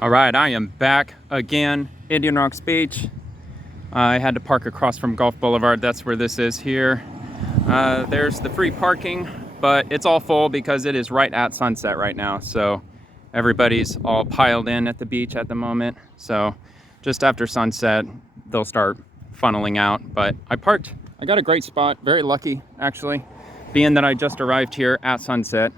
All right, I am back again, Indian Rocks Beach. I had to park across from Gulf Boulevard. That's where this is here. There's the free parking, but it's all full because it is right at sunset right now. So everybody's all piled in at the beach at the moment. So just after sunset, they'll start funneling out. But I parked, I got a great spot, very lucky actually, being that I just arrived here at sunset.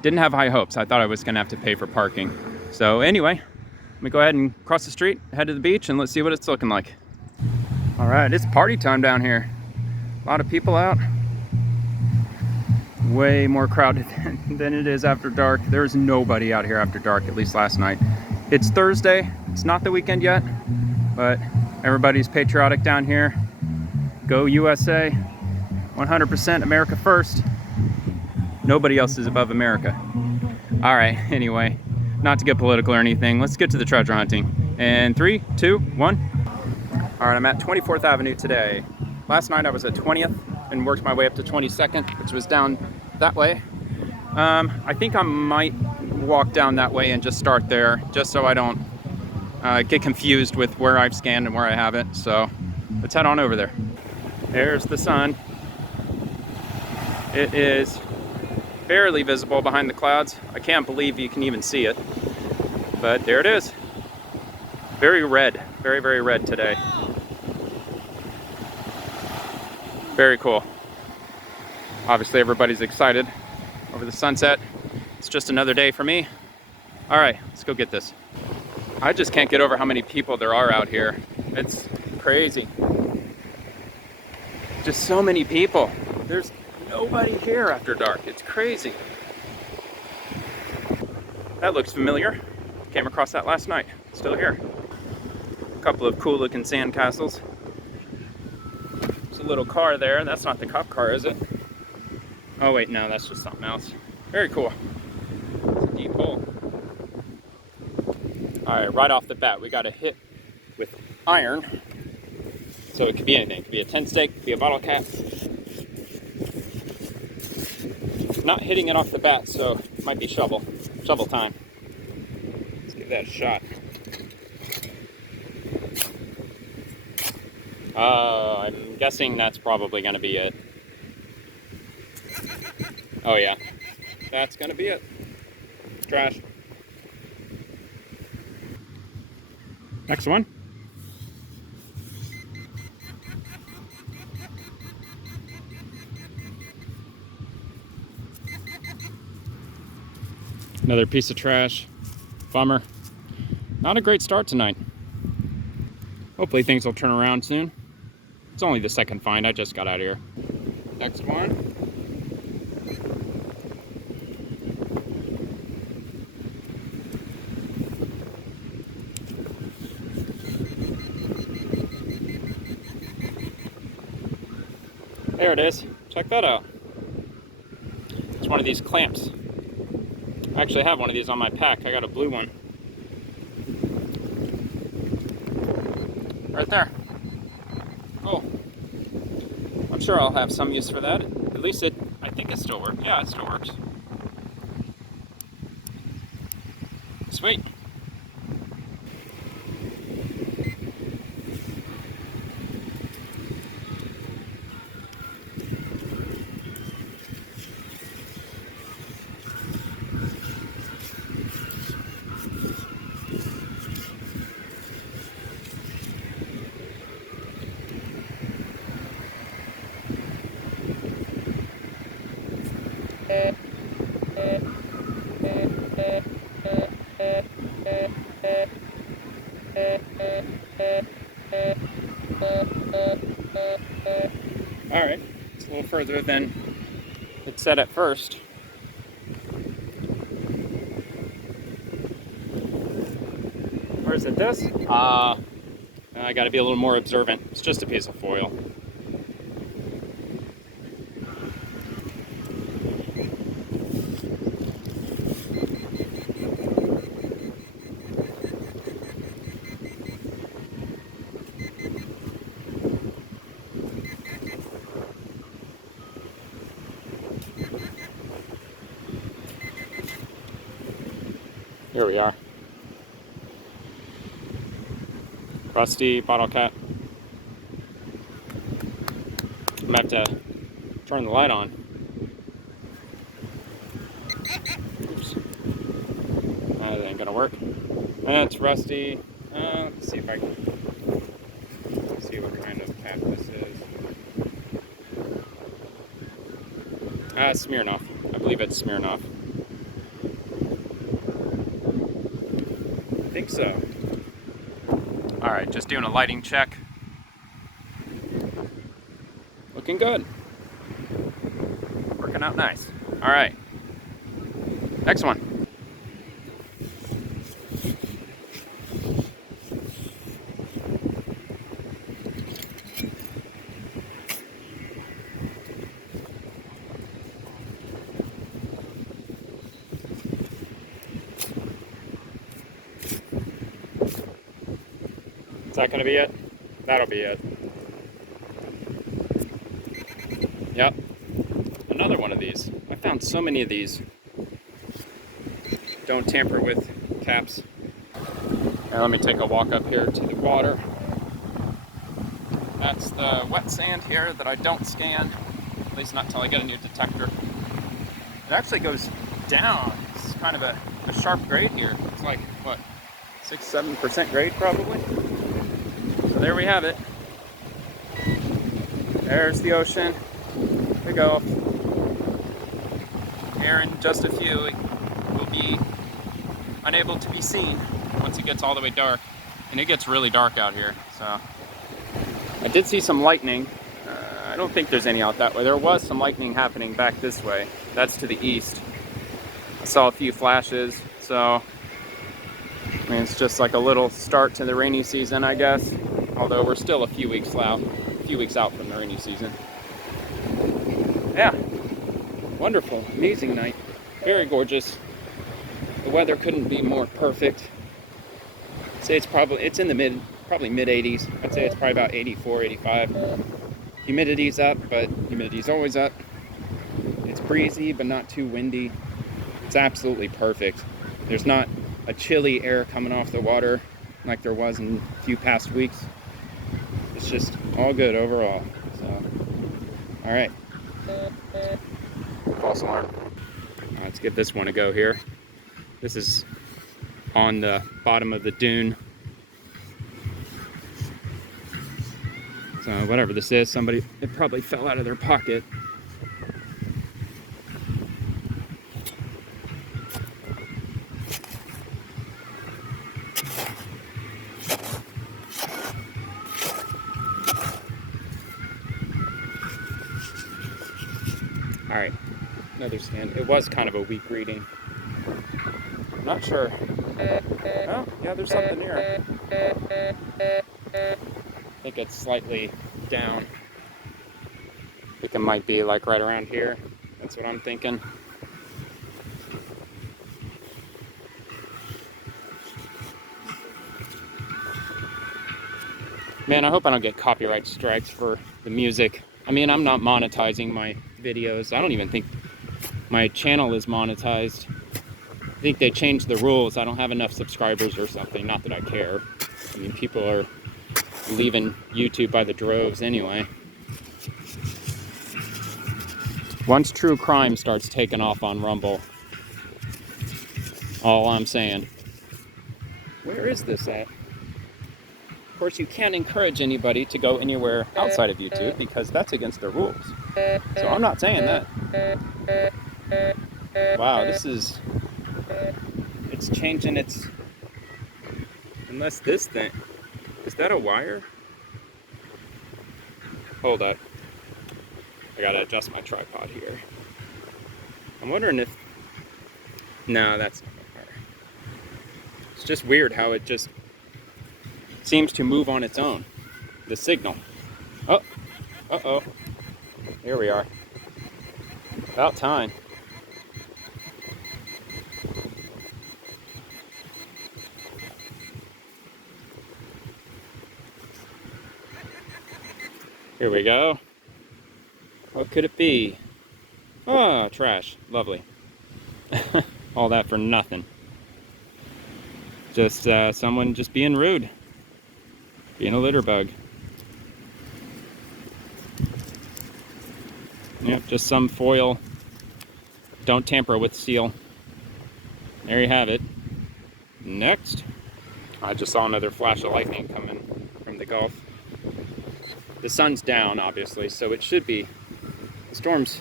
Didn't have high hopes. I thought I was gonna have to pay for parking. So anyway, let me go ahead and cross the street, head to the beach, and let's see what it's looking like. All right, it's party time down here. A lot of people out. Way more crowded than it is after dark. There's nobody out here after dark, at least last night. It's Thursday, it's not the weekend yet, but everybody's patriotic down here. Go USA, 100% America first. Nobody else is above America. All right, anyway, not to get political or anything, let's get to the treasure hunting. And 3, 2, 1. All right, I'm at 24th Avenue today. Last night I was at 20th and worked my way up to 22nd, which was down that way. I think I might walk down that way and just start there, just so I don't get confused with where I've scanned and where I haven't. So let's head on over there. There's the sun. It is barely visible behind the clouds. I can't believe you can even see it, but there it is. Very red, very, very red today. Very cool. Obviously everybody's excited over the sunset. It's just another day for me. All right, let's go get this. I just can't get over how many people there are out here. It's crazy. Just so many people. There's nobody here after dark. It's crazy. That looks familiar. Came across that last night. Still here. A couple of cool looking sand castles. There's a little car there. That's not the cop car, is it? Oh wait, no, that's just something else. Very cool. It's a deep hole. All right, right off the bat, we got a hit with iron. So it could be anything. It could be a tent stake, it could be a bottle cap. Not hitting it off the bat, so it might be shovel time. Let's give that a shot. I'm guessing that's probably gonna be it. Oh yeah, that's gonna be it. Trash. Next one. Another piece of trash. Bummer. Not a great start tonight. Hopefully things will turn around soon. It's only the second find. I just got out of here. Next one. There it is. Check that out. It's one of these clamps. I actually have one of these on my pack. I got a blue one. Right there. Cool. I'm sure I'll have some use for that. At least I think it still works. Yeah, it still works. Sweet. All right, it's a little further than it said at first. Or is it this? I gotta be a little more observant. It's just a piece of foil. Here we are. Rusty bottle cap. I'm gonna have to turn the light on. Oops. That ain't gonna work. That's rusty. Let's see if I can see what kind of cap this is. Smirnoff. I believe it's Smirnoff. I think so. Alright, just doing a lighting check. Looking good. Working out nice. Alright. Next one. Is that going to be it? That'll be it. Yep. Another one of these. I found so many of these. Don't tamper with caps. Now let me take a walk up here to the water. That's the wet sand here that I don't scan, at least not until I get a new detector. It actually goes down. It's kind of a sharp grade here. It's like, what, 6-7% grade probably? So there we have it. There's the ocean, the Gulf. Here in just a few, it will be unable to be seen once it gets all the way dark. And it gets really dark out here, so. I did see some lightning. I don't think there's any out that way. There was some lightning happening back this way. That's to the east. I saw a few flashes, so I mean, it's just like a little start to the rainy season, I guess. Although we're still a few weeks out from the rainy season. Yeah, wonderful, amazing night. Very gorgeous. The weather couldn't be more perfect. I'd say it's in the probably mid 80s. I'd say it's probably about 84, 85. Humidity's up, but humidity's always up. It's breezy, but not too windy. It's absolutely perfect. There's not a chilly air coming off the water like there was in a few past weeks. It's just all good overall. So, all right. False alarm. Let's give this one a go here. This is on the bottom of the dune. So whatever this is, it probably fell out of their pocket. All right, another stand. It was kind of a weak reading. I'm not sure. Oh, yeah, there's something here. I think it's slightly down. I think it might be like right around here. That's what I'm thinking. Man, I hope I don't get copyright strikes for the music. I mean, I'm not monetizing my videos. I don't even think my channel is monetized. I think they changed the rules. I don't have enough subscribers or something. Not that I care. I mean, people are leaving YouTube by the droves anyway. Once true crime starts taking off on Rumble, all I'm saying. Where is this at? Of course, you can't encourage anybody to go anywhere outside of YouTube because that's against the rules. So I'm not saying that. Wow, it's changing its, unless this thing, is that a wire? Hold up. I gotta adjust my tripod here. I'm wondering if, no, that's not a wire. It's just weird how it just seems to move on its own, the signal. Oh, uh-oh. Here we are. About time. Here we go. What could it be? Oh, trash. Lovely. All that for nothing. Just someone just being rude. Being a litter bug. Yep, just some foil. Don't tamper with seal. There you have it. Next. I just saw another flash of lightning coming from the Gulf. The sun's down, obviously, so it should be. The storms,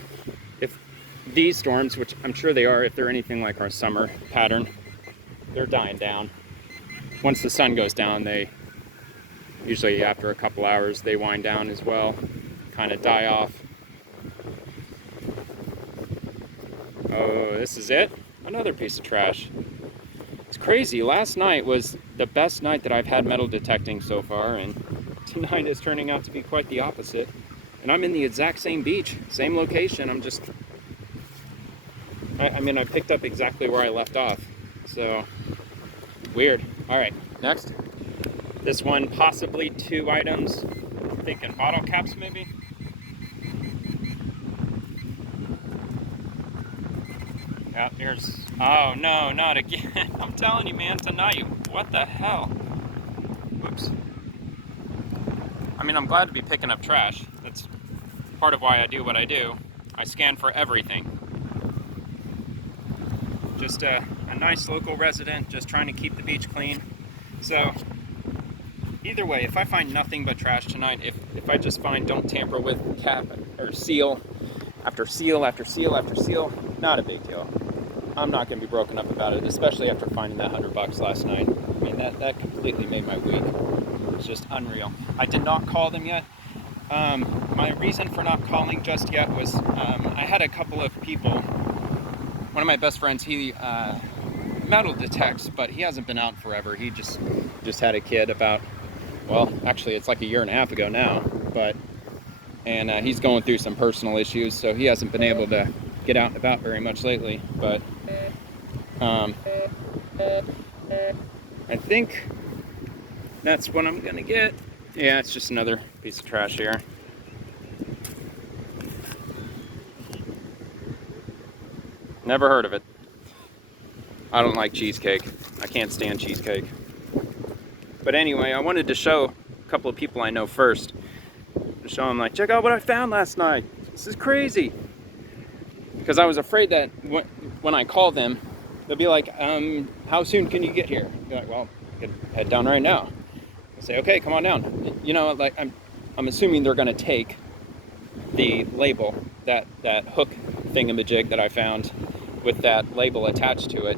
if these storms, which I'm sure they are, if they're anything like our summer pattern, they're dying down. Once the sun goes down, they usually, after a couple hours, they wind down as well, kind of die off. Oh, this is it? Another piece of trash. It's crazy. Last night was the best night that I've had metal detecting so far, and tonight is turning out to be quite the opposite. And I'm in the exact same beach, same location. I'm just, I mean, I picked up exactly where I left off. So, weird. All right, next. This one, possibly 2 items. I'm thinking bottle caps, maybe. Yeah, here's, oh no, not again. I'm telling you, man, tonight, what the hell? Oops. I mean, I'm glad to be picking up trash. That's part of why I do what I do. I scan for everything. Just a nice local resident, just trying to keep the beach clean. So, either way, if I find nothing but trash tonight, if I just find don't tamper with cap or seal, after seal, after seal, after seal, not a big deal. I'm not going to be broken up about it, especially after finding that $100 last night. I mean, that completely made my week. It's just unreal. I did not call them yet. My reason for not calling just yet was I had a couple of people. One of my best friends, he metal detects, but he hasn't been out forever. He just had a kid about, well, actually it's like 1.5 years ago now, and he's going through some personal issues, so he hasn't been able to get out and about very much lately, but I think that's what I'm gonna get. Yeah, it's just another piece of trash here. Never heard of it. I don't like cheesecake. I can't stand cheesecake. But anyway, I wanted to show a couple of people I know first. To show them, like, check out what I found last night. This is crazy. Because I was afraid that when I call them, they'll be like, how soon can you get here? I'll be like, well, I could head down right now. I say, okay, come on down. You know, like, I'm assuming they're gonna take the label, that hook thingamajig that I found with that label attached to it.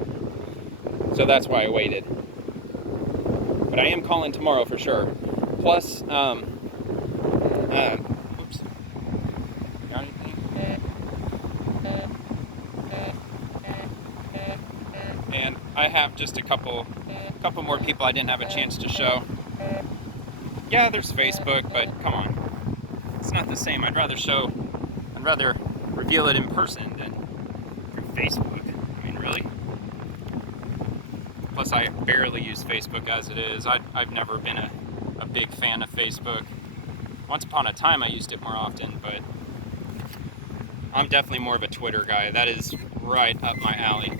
So that's why I waited. But I am calling tomorrow for sure. Plus, oops. Got anything? And I have just a couple more people I didn't have a chance to show. Yeah, there's Facebook, but come on. It's not the same. I'd rather reveal it in person than through Facebook. I mean, really? Plus, I barely use Facebook as it is. I've never been a big fan of Facebook. Once upon a time, I used it more often, but I'm definitely more of a Twitter guy. That is right up my alley.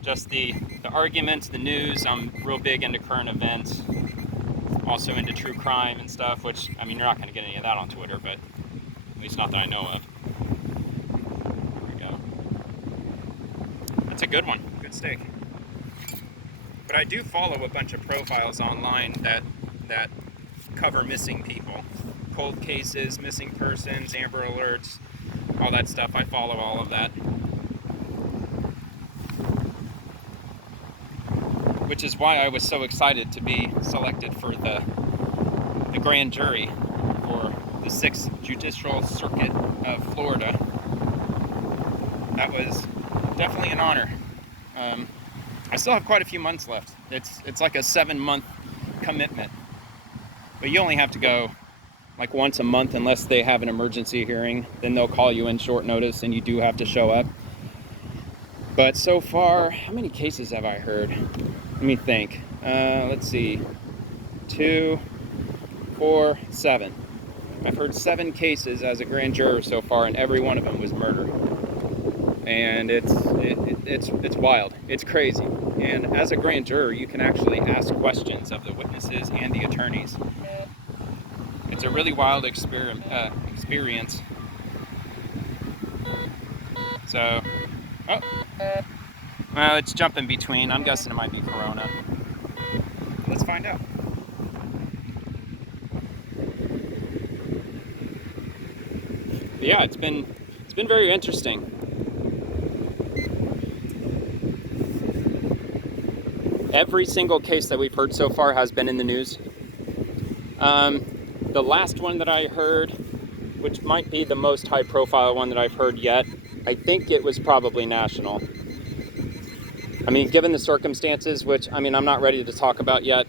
Just the arguments, the news. I'm real big into current events. Also into true crime and stuff, which, I mean, you're not going to get any of that on Twitter, but at least not that I know of. There we go. That's a good one. Good steak. But I do follow a bunch of profiles online that cover missing people. Cold cases, missing persons, Amber Alerts, all that stuff. I follow all of that. Which is why I was so excited to be selected for the grand jury for the 6th Judicial Circuit of Florida. That was definitely an honor. I still have quite a few months left. It's like a 7-month commitment. But you only have to go like once a month unless they have an emergency hearing. Then they'll call you in short notice and you do have to show up. But so far, how many cases have I heard? Let me think. Let's see. 2, 4, 7. I've heard 7 cases as a grand juror so far, and every one of them was murder. And it's wild. It's crazy. And as a grand juror, you can actually ask questions of the witnesses and the attorneys. It's a really wild experience. So, oh, well, it's jumping between. I'm guessing it might be Corona. Let's find out. But yeah, it's been very interesting. Every single case that we've heard so far has been in the news. The last one that I heard, which might be the most high-profile one that I've heard yet, I think it was probably national. I mean, given the circumstances, which, I mean, I'm not ready to talk about yet,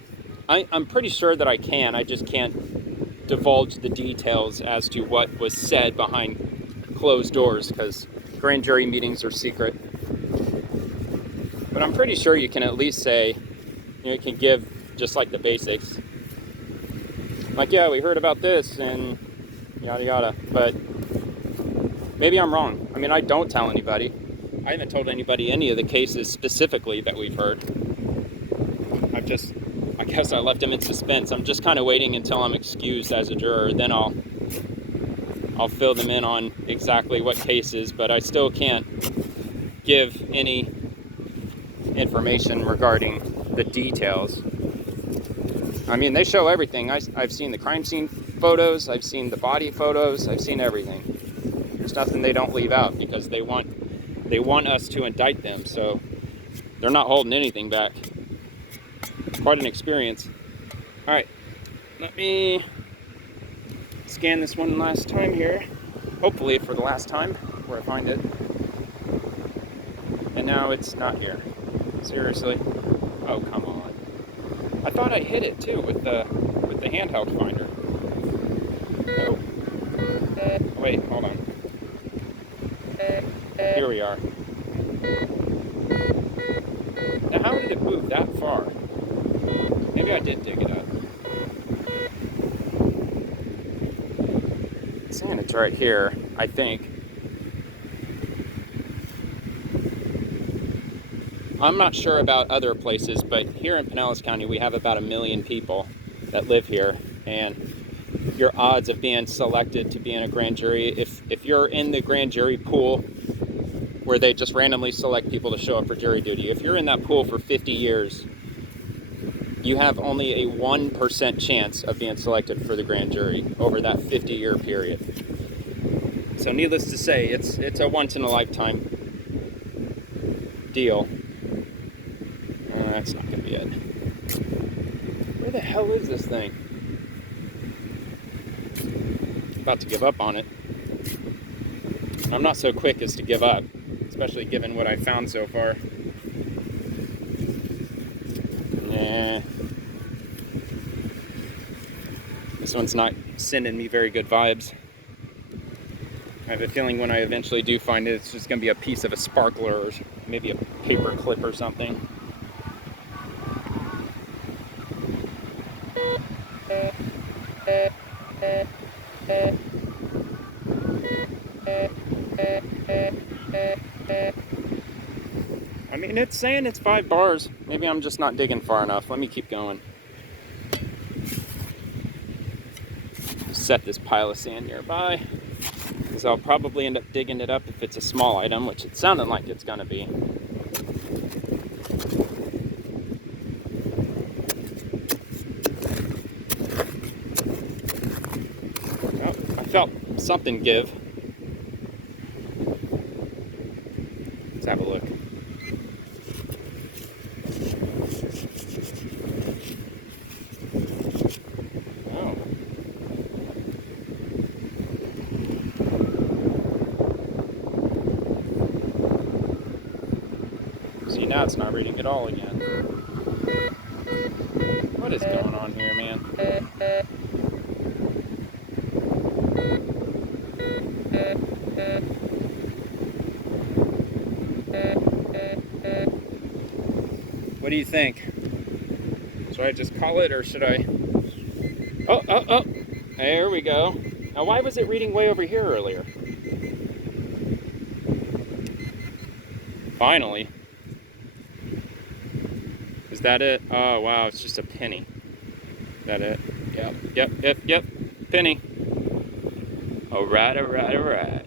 I'm pretty sure that I can. I just can't divulge the details as to what was said behind closed doors, because grand jury meetings are secret. But I'm pretty sure you can at least say, you know, you can give just like the basics. Like, yeah, we heard about this and yada yada, but maybe I'm wrong. I mean, I don't tell anybody. I haven't told anybody any of the cases specifically that we've heard. I guess I left them in suspense. I'm just kind of waiting until I'm excused as a juror, then I'll fill them in on exactly what cases, but I still can't give any information regarding the details. I mean, they show everything. I've seen the crime scene photos, I've seen the body photos, I've seen everything. There's nothing they don't leave out because they want us to indict them, so they're not holding anything back. Quite an experience. All right, let me scan this one last time here. Hopefully for the last time, where I find it. And now it's not here. Seriously? Oh, come on. I thought I hit it too with the handheld finder. Oh. Wait, hold on. Here we are. Now, how did it move that far? Maybe I did dig it up. It's saying it's right here, I think. I'm not sure about other places, but here in Pinellas County, we have about 1 million people that live here, and your odds of being selected to be in a grand jury, if you're in the grand jury pool where they just randomly select people to show up for jury duty, if you're in that pool for 50 years, you have only a 1% chance of being selected for the grand jury over that 50-year period. So needless to say, it's a once-in-a-lifetime deal. That's not going to be it. Where the hell is this thing? I'm about to give up on it. I'm not so quick as to give up, especially given what I found so far. Nah. This one's not sending me very good vibes. I have a feeling when I eventually do find it, it's just going to be a piece of a sparkler or maybe a paper clip or something. I mean, it's saying it's 5 bars. Maybe I'm just not digging far enough. Let me keep going. Set this pile of sand nearby, because I'll probably end up digging it up if it's a small item, which it sounded like it's gonna be. Oh, I felt something give. Let's have a look. Oh. See, now it's not reading at all again. What is going on here, man? What do you think? Should I just call it, or should I? Oh, there we go. Now, why was it reading way over here earlier? Finally. Is that it? Oh, wow, it's just a penny. Is that it? Yep. Penny. All right.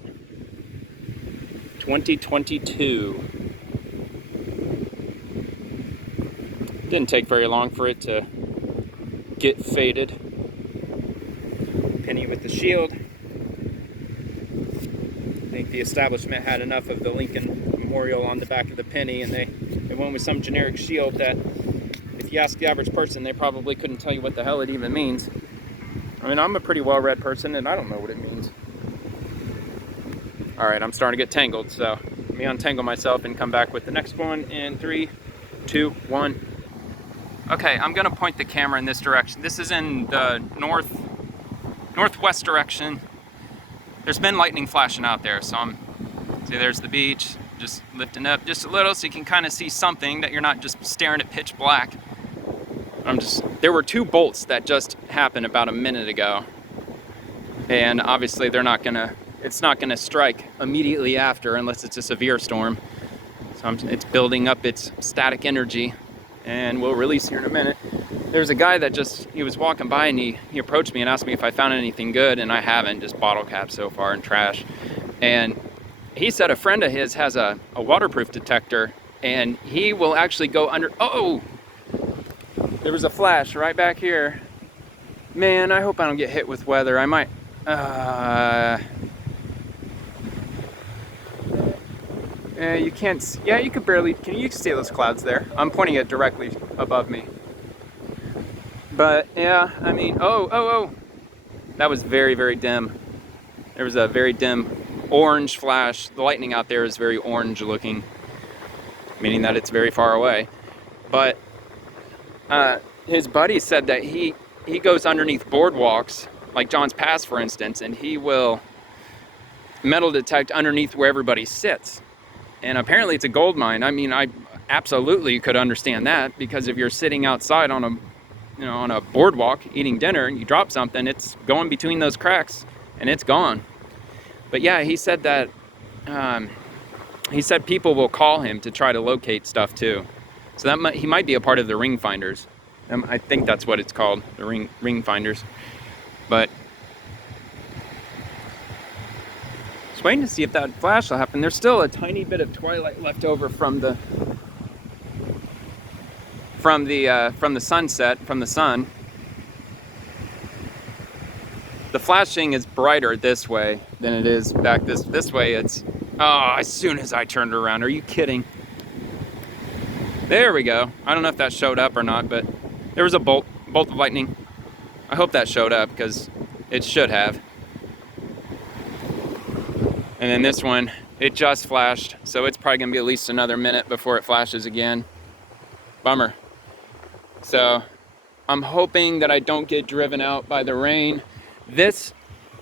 2022. Didn't take very long for it to get faded. Penny with the shield. I think the establishment had enough of the Lincoln Memorial on the back of the penny, and they went with some generic shield that, if you ask the average person, they probably couldn't tell you what the hell it even means. I mean, I'm a pretty well-read person, and I don't know what it means. All right, I'm starting to get tangled, so let me untangle myself and come back with the next one in 3, 2, 1. Okay, I'm gonna point the camera in this direction. This is in the northwest direction. There's been lightning flashing out there, so see, there's the beach, just lifting up just a little so you can kind of see something, that you're not just staring at pitch black. There were 2 bolts that just happened about a minute ago, and obviously it's not gonna strike immediately after unless it's a severe storm. So it's building up its static energy, and we'll release here in a minute. There's a guy that he was walking by, and he approached me and asked me if I found anything good, and I haven't, just bottle caps so far and trash. And he said a friend of his has a waterproof detector, and he will actually go under. Oh, there was a flash right back here. Man, I hope I don't get hit with weather. I might. You can't. Yeah, you could barely. Can you see those clouds there? I'm pointing it directly above me. But yeah, I mean, oh, that was very, very dim. There was a very dim orange flash. The lightning out there is very orange looking, meaning that it's very far away. But his buddy said that he goes underneath boardwalks, like John's Pass, for instance, and he will metal detect underneath where everybody sits. And apparently it's a gold mine. I mean, I absolutely could understand that, because if you're sitting outside on a boardwalk eating dinner and you drop something, it's going between those cracks and it's gone. But yeah, he said that people will call him to try to locate stuff too. So he might be a part of the ring finders. I think that's what it's called, the ring finders. But just waiting to see if that flash will happen. There's still a tiny bit of twilight left over from the sunset, from the sun. The flashing is brighter this way than it is back this way. It's, oh, as soon as I turned around. Are you kidding? There we go. I don't know if that showed up or not, but there was a bolt of lightning. I hope that showed up, because it should have. And then this one, it just flashed, so it's probably gonna be at least another minute before it flashes again. Bummer. So I'm hoping that I don't get driven out by the rain. The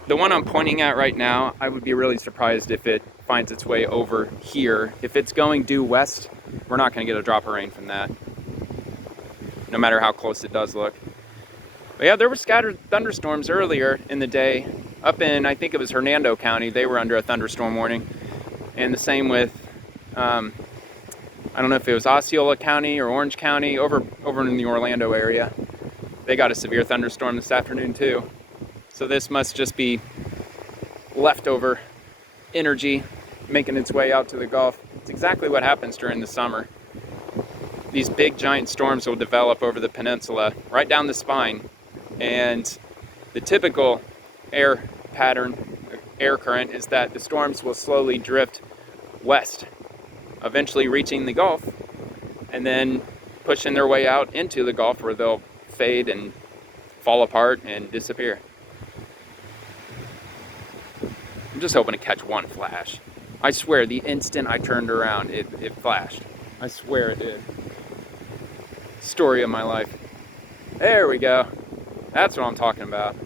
one I'm pointing at right now, I would be really surprised if it finds its way over here. If it's going due west, we're not gonna get a drop of rain from that, no matter how close it does look. But yeah, there were scattered thunderstorms earlier in the day. Up in, I think it was Hernando County, they were under a thunderstorm warning. And the same with, I don't know if it was Osceola County or Orange County, over in the Orlando area. They got a severe thunderstorm this afternoon too. So this must just be leftover energy making its way out to the Gulf. It's exactly what happens during the summer. These big giant storms will develop over the peninsula, right down the spine. And the typical air current is that the storms will slowly drift west, eventually reaching the Gulf, and then pushing their way out into the Gulf, where they'll fade and fall apart and disappear. I'm just hoping to catch one flash. I swear, the instant I turned around, it flashed. I swear it did. Story of my life. There we go. That's what I'm talking about.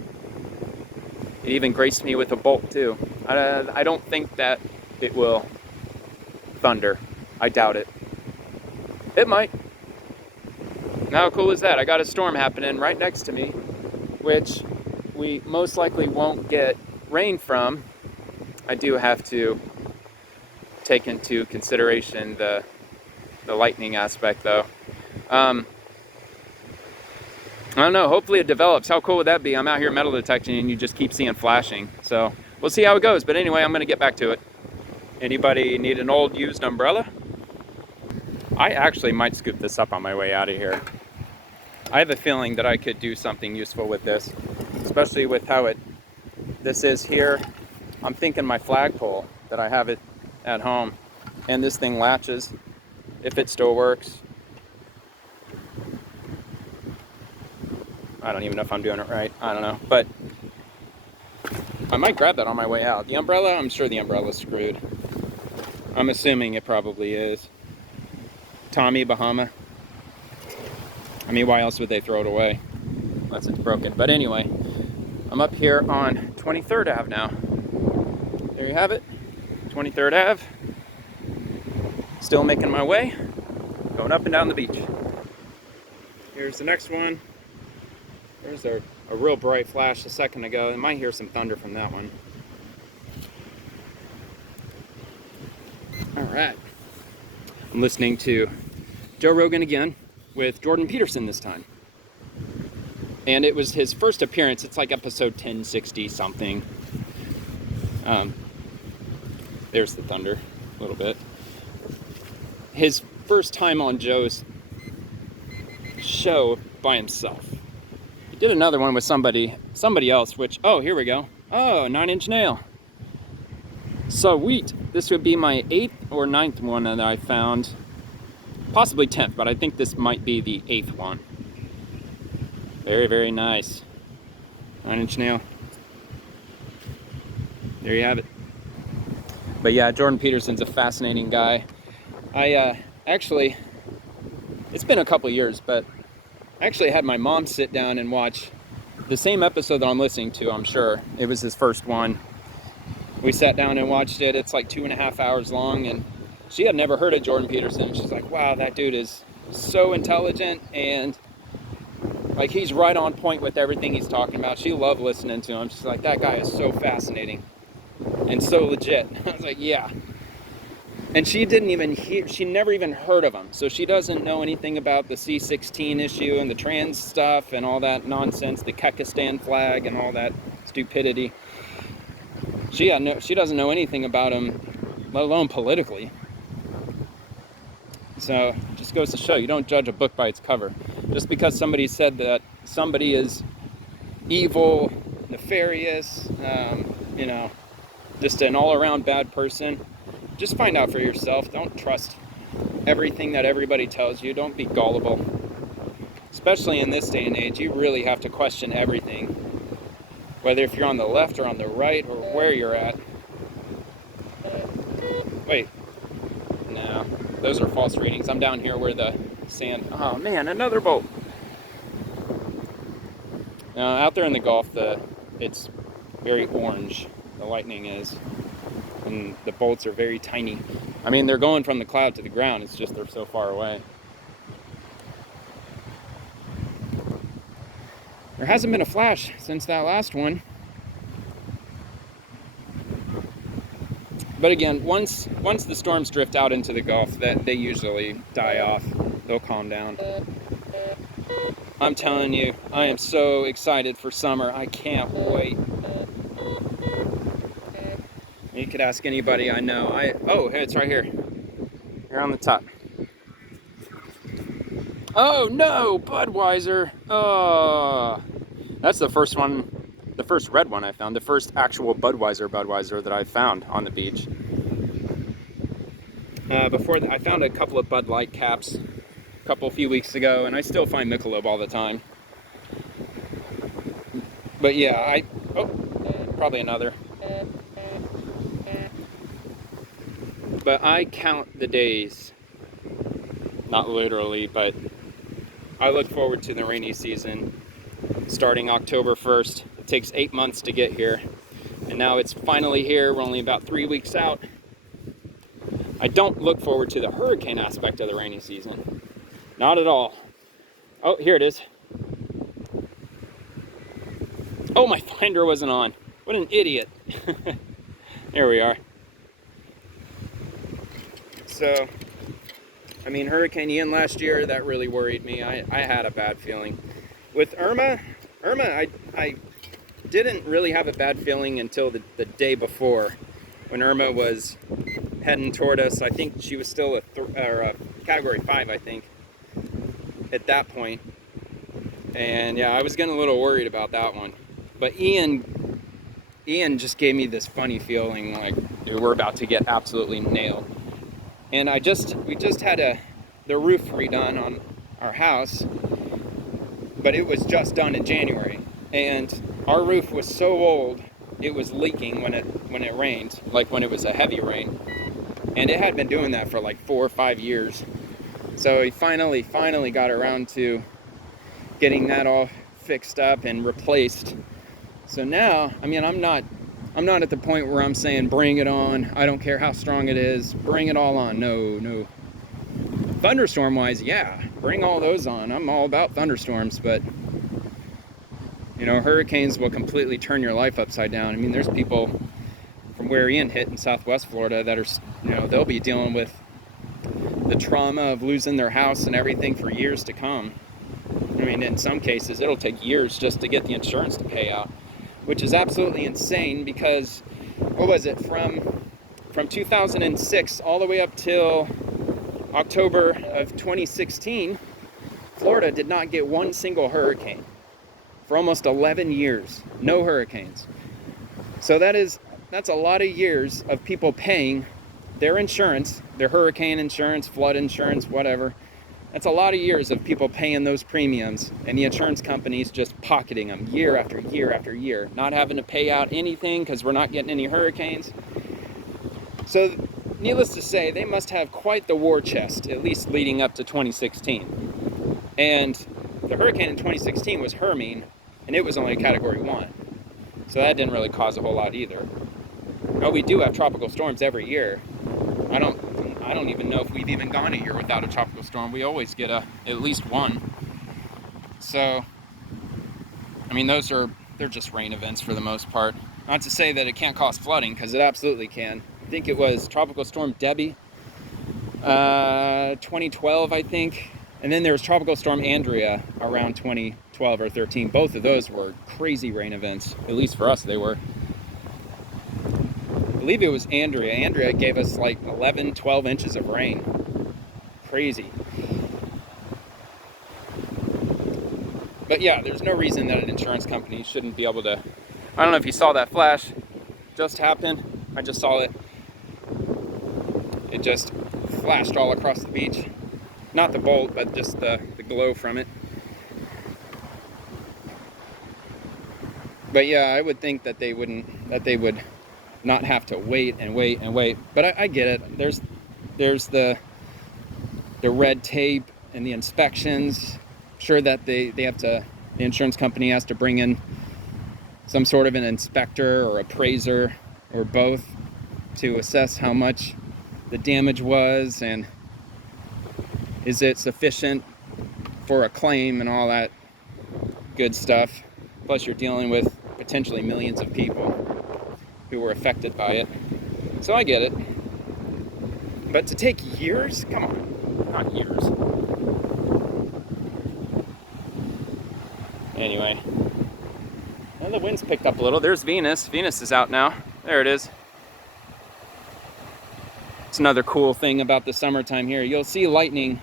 It even graced me with a bolt too. I don't think that it will thunder. I doubt it. It might. How cool is that? I got a storm happening right next to me, which we most likely won't get rain from. I do have to take into consideration the lightning aspect though. I don't know, hopefully it develops. How cool would that be? I'm out here metal detecting and you just keep seeing flashing. So we'll see how it goes. But anyway, I'm gonna get back to it. Anybody need an old used umbrella? I actually might scoop this up on my way out of here. I have a feeling that I could do something useful with this, especially with how this is here. I'm thinking my flagpole that I have it at home, and this thing latches if it still works. I don't even know if I'm doing it right. I don't know, but I might grab that on my way out. The umbrella, I'm sure the umbrella's screwed. I'm assuming it probably is. Tommy Bahama. I mean, why else would they throw it away unless it's broken? But anyway, I'm up here on 23rd Ave now. There you have it, 23rd Ave. Still making my way, going up and down the beach. Here's the next one. There's a real bright flash a second ago. I might hear some thunder from that one. All right. I'm listening to Joe Rogan again with Jordan Peterson this time. And it was his first appearance. It's like episode 1060 something. There's the thunder a little bit. His first time on Joe's show by himself. He did another one with somebody else, which, oh, here we go. Oh, 9 Inch Nail. Sweet. This would be my 8th or 9th one that I found. Possibly 10th, but I think this might be the 8th one. Very, very nice. 9 Inch Nail. There you have it. But yeah, Jordan Peterson's a fascinating guy. Actually, it's been a couple years, but I actually had my mom sit down and watch the same episode that I'm listening to, I'm sure. It was his first one. We sat down and watched it. It's like 2.5 hours long, and she had never heard of Jordan Peterson. She's like, wow, that dude is so intelligent, and like he's right on point with everything he's talking about. She loved listening to him. She's like, that guy is so fascinating and so legit. I was like, yeah. And she she never even heard of him. So she doesn't know anything about the C-16 issue and the trans stuff and all that nonsense, the Kekistan flag and all that stupidity. She doesn't know anything about him, let alone politically. So it just goes to show, you don't judge a book by its cover. Just because somebody said that somebody is evil, nefarious, you know, just an all-around bad person, just find out for yourself. Don't trust everything that everybody tells you. Don't be gullible. Especially in this day and age, you really have to question everything. Whether if you're on the left or on the right or where you're at. Wait. No, those are false readings. I'm down here where the sand... Oh man, another boat. Out there in the Gulf, it's very orange. The lightning is. And the bolts are very tiny. I mean, they're going from the cloud to the ground. It's just they're so far away. There hasn't been a flash since that last one. But again, once the storms drift out into the Gulf, they usually die off. They'll calm down. I'm telling you, I am so excited for summer. I can't wait. You could ask anybody I know. Oh, hey, it's right here. Here on the top. Oh no, Budweiser. Oh, that's the first one, the first red one I found. The first actual Budweiser that I found on the beach. Before that, I found a couple of Bud Light caps a few weeks ago, and I still find Michelob all the time. But yeah, probably another. But I count the days, not literally, but I look forward to the rainy season starting October 1st. It takes 8 months to get here, and now it's finally here. We're only about 3 weeks out. I don't look forward to the hurricane aspect of the rainy season. Not at all. Oh, here it is. Oh, my finder wasn't on. What an idiot. There we are. So, I mean, Hurricane Ian last year, that really worried me. I had a bad feeling. With Irma, I didn't really have a bad feeling until the day before, when Irma was heading toward us. I think she was still a Category 5, I think, at that point. And yeah, I was getting a little worried about that one. But Ian just gave me this funny feeling like, dude, we're about to get absolutely nailed. And we just had the roof redone on our house, but it was just done in January. And our roof was so old, it was leaking when it rained, like when it was a heavy rain. And it had been doing that for like 4 or 5 years. So he finally got around to getting that all fixed up and replaced. So now, I mean, I'm not at the point where I'm saying bring it on. I don't care how strong it is. Bring it all on. No. Thunderstorm wise, yeah, bring all those on. I'm all about thunderstorms, but you know, hurricanes will completely turn your life upside down. I mean, there's people from where Ian hit in Southwest Florida that are, you know, they'll be dealing with the trauma of losing their house and everything for years to come. I mean, in some cases, it'll take years just to get the insurance to pay out, which is absolutely insane because, what was it, from 2006 all the way up till October of 2016, Florida did not get one single hurricane. For almost 11 years, no hurricanes. So that's a lot of years of people paying their insurance, their hurricane insurance, flood insurance, whatever. That's a lot of years of people paying those premiums, and the insurance companies just pocketing them year after year after year, not having to pay out anything because we're not getting any hurricanes. So needless to say, they must have quite the war chest, at least leading up to 2016. And the hurricane in 2016 was Hermine, and it was only a Category 1. So that didn't really cause a whole lot either. Now, we do have tropical storms every year. I don't even know if we've even gone a year without a tropical storm. We always get at least one. So, I mean, they're just rain events for the most part. Not to say that it can't cause flooding, because it absolutely can. I think it was Tropical Storm Debbie, 2012, I think. And then there was Tropical Storm Andrea around 2012 or 13. Both of those were crazy rain events. At least for us, they were. I believe it was Andrea. Andrea gave us like 11, 12 inches of rain. Crazy. But yeah, there's no reason that an insurance company shouldn't be able to. I don't know if you saw that flash. Just happened. I just saw it. It just flashed all across the beach. Not the bolt, but just the glow from it. But yeah, I would think that they would not have to wait and wait and wait. But I get it. There's the red tape and the inspections. Sure that the insurance company has to bring in some sort of an inspector or appraiser or both to assess how much the damage was and is it sufficient for a claim and all that good stuff. Plus you're dealing with potentially millions of people who were affected by it. So I get it. But to take years? Come on, not years. Anyway, and the wind's picked up a little. There's Venus. Venus is out now. There it is. It's another cool thing about the summertime here. You'll see lightning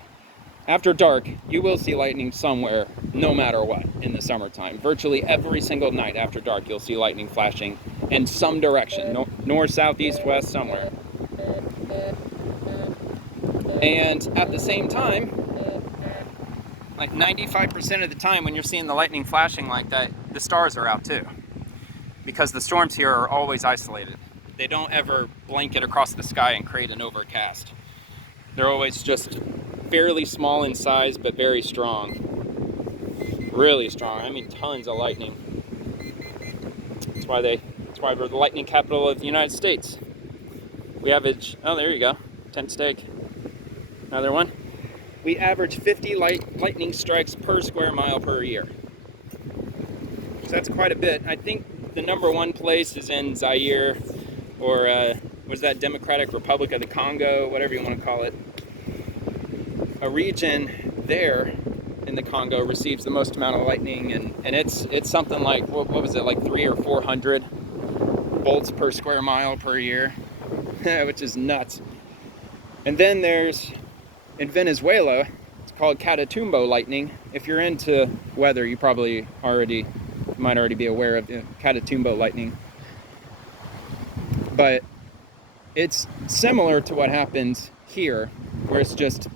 after dark. You will see lightning somewhere, no matter what, in the summertime. Virtually every single night after dark, you'll see lightning flashing in some direction, north, south, east, west, somewhere. And at the same time, like 95% of the time when you're seeing the lightning flashing like that, the stars are out too. Because the storms here are always isolated. They don't ever blanket across the sky and create an overcast. They're always just fairly small in size, but very strong. Really strong. I mean, tons of lightning. That's why we're the lightning capital of the United States. We average, oh, there you go. Tent stake. Another one. We average 50 lightning strikes per square mile per year. So that's quite a bit. I think the number one place is in Zaire, or was that Democratic Republic of the Congo, whatever you want to call it. a region there in the Congo receives the most amount of lightning, and it's something like, what was it, like 300 or 400 bolts per square mile per year, which is nuts. And then there's, in Venezuela, it's called Catatumbo lightning. If you're into weather, you might already be aware of the Catatumbo lightning. But it's similar to what happens here, where it's just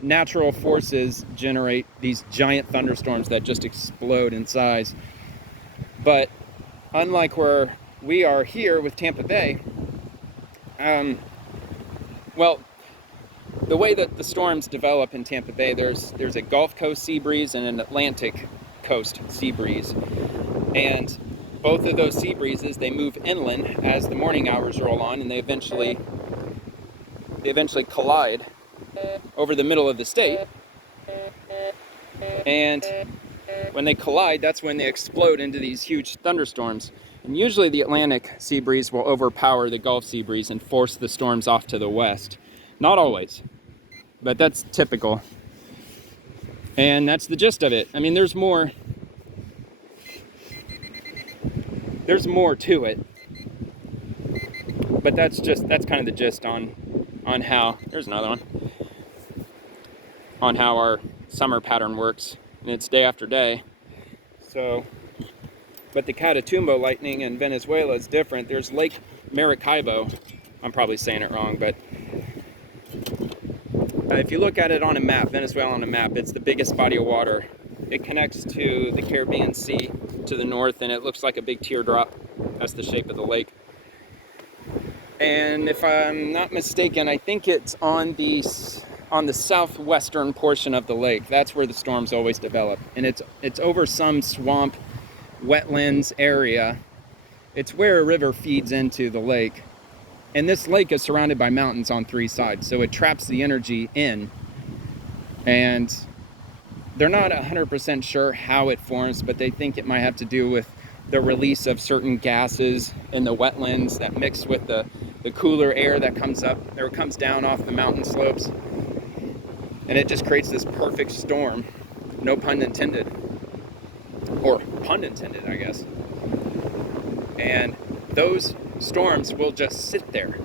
natural forces generate these giant thunderstorms that just explode in size. But unlike where we are here with Tampa Bay, well, the way that the storms develop in Tampa Bay, there's a Gulf Coast sea breeze and an Atlantic Coast sea breeze. And both of those sea breezes, they move inland as the morning hours roll on, and they eventually collide over the middle of the state. And when they collide, that's when they explode into these huge thunderstorms. And usually the Atlantic sea breeze will overpower the Gulf sea breeze and force the storms off to the west. Not always, but that's typical. And that's the gist of it. I mean, there's more to it. But that's kind of the gist on how, there's another one, on how our summer pattern works. And it's day after day. So, but the Catatumbo lightning in Venezuela is different. There's Lake Maracaibo. I'm probably saying it wrong, but if you look at it on a map, Venezuela on a map, it's the biggest body of water. It connects to the Caribbean Sea to the north, and it looks like a big teardrop. That's the shape of the lake. And if I'm not mistaken, I think it's on the southwestern portion of the lake. That's where the storms always develop. And it's over some swamp, wetlands area. It's where a river feeds into the lake. And this lake is surrounded by mountains on three sides, so it traps the energy in. And they're not 100% sure how it forms, but they think it might have to do with the release of certain gases in the wetlands that mix with the cooler air that comes up or comes down off the mountain slopes. And it just creates this perfect storm. No pun intended. Or pun intended, I guess. And those storms will just sit there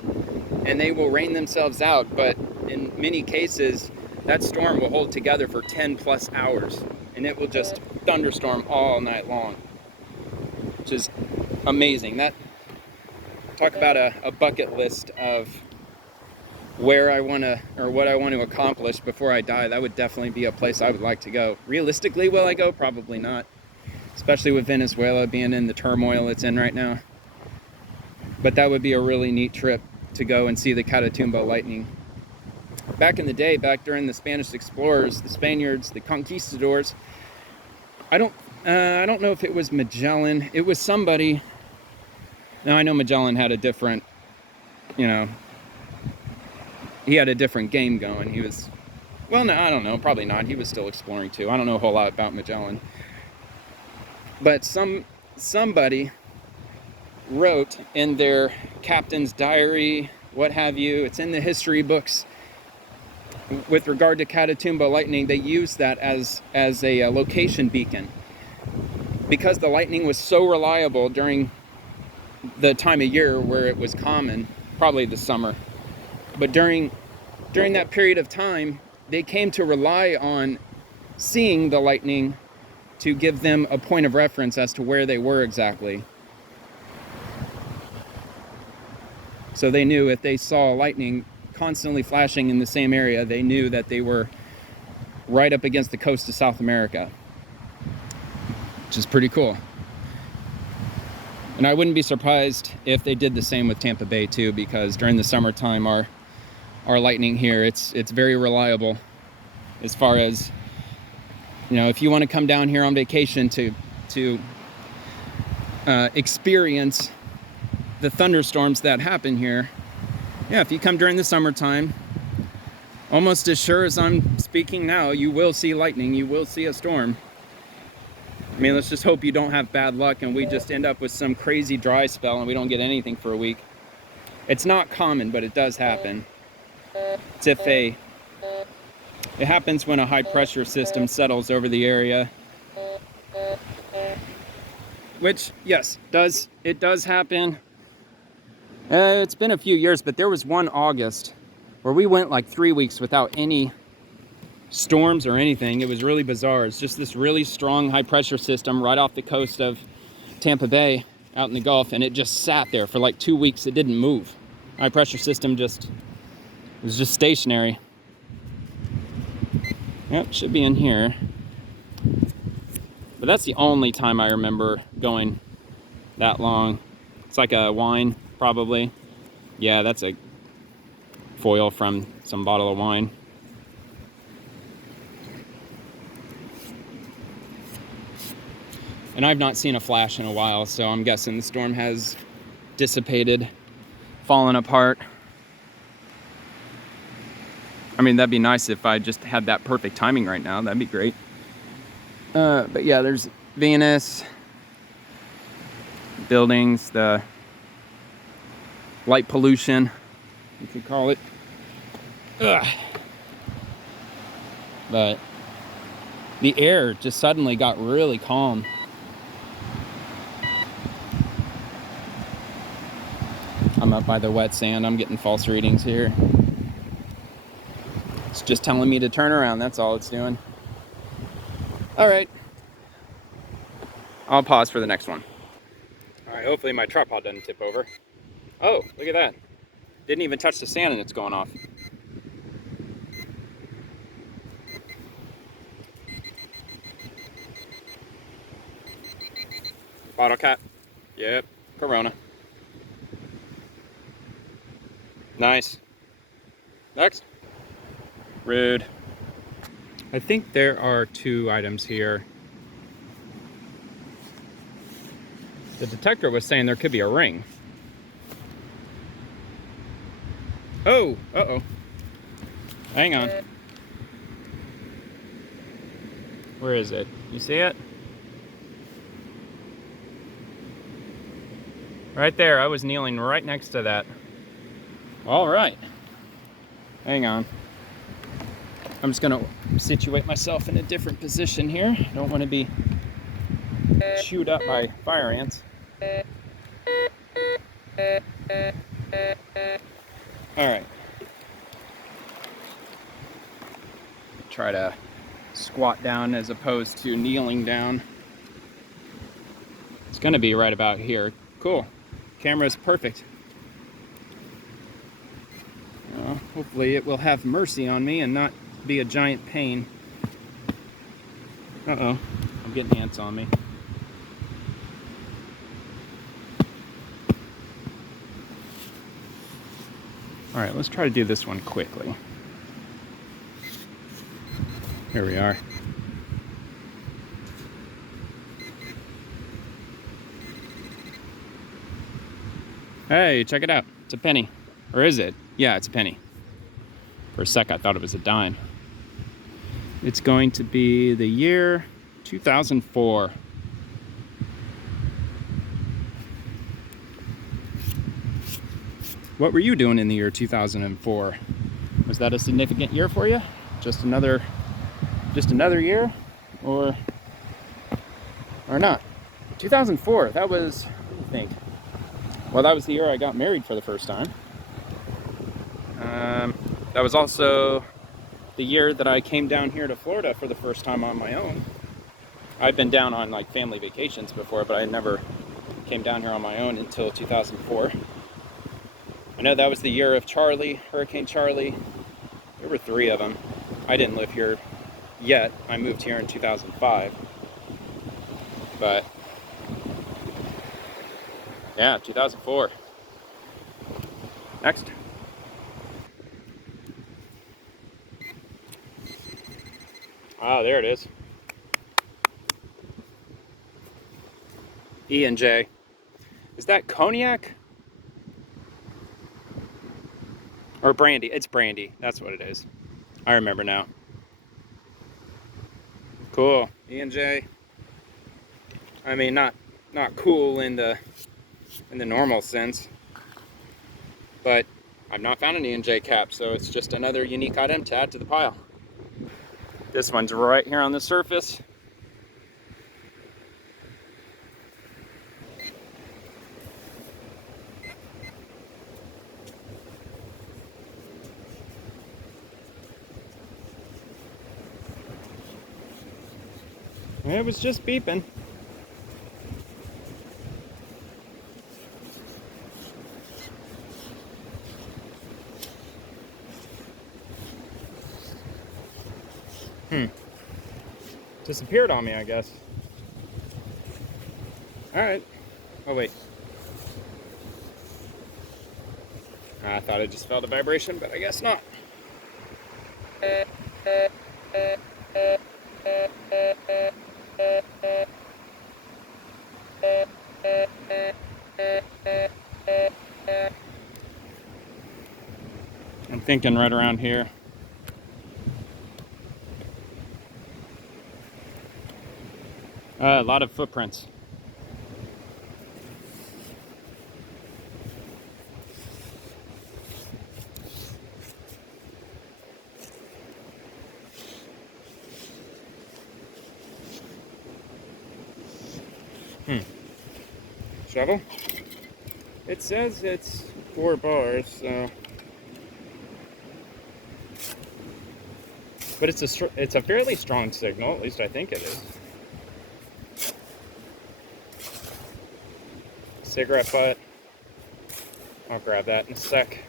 and they will rain themselves out, but in many cases that storm will hold together for 10 plus hours and it will just thunderstorm all night long, which is amazing. That, talk about a bucket list of where I want to, or what I want to accomplish before I die. That would definitely be a place I would like to go. Realistically, will I go? Probably not, especially with Venezuela being in the turmoil it's in right now. But that would be a really neat trip to go and see the Catatumbo lightning. Back in the day, back during the Spanish explorers, the Spaniards, the conquistadors, I don't know if it was Magellan. It was somebody. Now, I know Magellan had a different, he had a different game going. He was, well, no, I don't know, probably not. He was still exploring too. I don't know a whole lot about Magellan. But somebody wrote in their captain's diary, what have you, it's in the history books, with regard to Catatumbo lightning, they used that as a location beacon. Because the lightning was so reliable during the time of year where it was common, probably the summer. But during that period of time, they came to rely on seeing the lightning to give them a point of reference as to where they were exactly. So they knew if they saw lightning constantly flashing in the same area, they knew that they were right up against the coast of South America, which is pretty cool. And I wouldn't be surprised if they did the same with Tampa Bay too, because during the summertime, our lightning here, it's very reliable as far as, if you want to come down here on vacation to experience the thunderstorms that happen here. Yeah, if you come during the summertime, almost as sure as I'm speaking now, you will see lightning, you will see a storm. I mean, let's just hope you don't have bad luck and we just end up with some crazy dry spell and we don't get anything for a week. It's not common, but it does happen. It's if It happens when a high pressure system settles over the area. Which, yes, it does happen. It's been a few years, but there was one August where we went like 3 weeks without any storms or anything. It was really bizarre. It's just this really strong high pressure system right off the coast of Tampa Bay out in the Gulf, and it just sat there for like 2 weeks. It didn't move. High pressure system was just stationary. Yep, should be in here. But that's the only time I remember going that long. It's like a wine, probably. Yeah, that's a foil from some bottle of wine. And I've not seen a flash in a while, so I'm guessing the storm has dissipated, fallen apart. I mean, that'd be nice if I just had that perfect timing right now. That'd be great. But yeah, there's Venus, buildings, the light pollution, you could call it. Ugh. But the air just suddenly got really calm. I'm up by the wet sand. I'm getting false readings here. It's just telling me to turn around. That's all it's doing. All right. I'll pause for the next one. All right, hopefully my tripod doesn't tip over. Oh, look at that. Didn't even touch the sand and it's going off. Bottle cap. Yep, Corona. Nice. Next. Rude. I think there are 2 items here. The detector was saying there could be a ring. Oh, uh-oh. Hang on. Where is it? You see it? Right there. I was kneeling right next to that. All right. Hang on. I'm just gonna situate myself in a different position here. I don't want to be chewed up by fire ants. All right. Try to squat down as opposed to kneeling down. It's gonna be right about here. Cool. Camera's perfect. Hopefully it will have mercy on me and not be a giant pain. Uh-oh, I'm getting ants on me. All right, let's try to do this one quickly. Here we are. Hey, check it out. It's a penny. Or is it? Yeah, it's a penny. For a sec, I thought it was a dime. It's going to be the year 2004. What were you doing in the year 2004? Was that a significant year for you? Just another year? Or not? 2004, that was, what do you think? Well, that was the year I got married for the first time. That was also the year that I came down here to Florida for the first time on my own. I've been down on like family vacations before, but I never came down here on my own until 2004. I know that was the year of Charlie, Hurricane Charlie. There were 3 of them. I didn't live here yet. I moved here in 2005. But yeah, 2004. Next. Ah, there it is. E&J. Is that cognac? Or brandy? It's brandy. That's what it is. I remember now. Cool. E&J. I mean, not cool in the normal sense, but I've not found an E&J cap, so it's just another unique item to add to the pile. This one's right here on the surface. It was just beeping. Disappeared on me, I guess. Alright. Oh, wait. I thought I just felt a vibration, but I guess not. I'm thinking right around here. A lot of footprints. Shovel? It says it's 4 bars, so. But it's a fairly strong signal, at least I think it is. Cigarette butt. I'll grab that in a sec.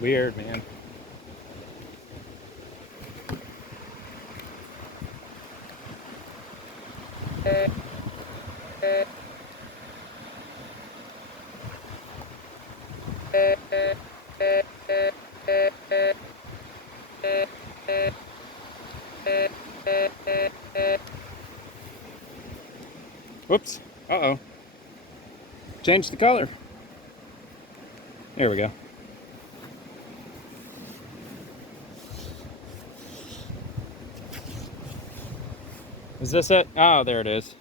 Weird, man. Whoops. Uh-oh. Changed the color. There we go. Is this it? Oh, there it is.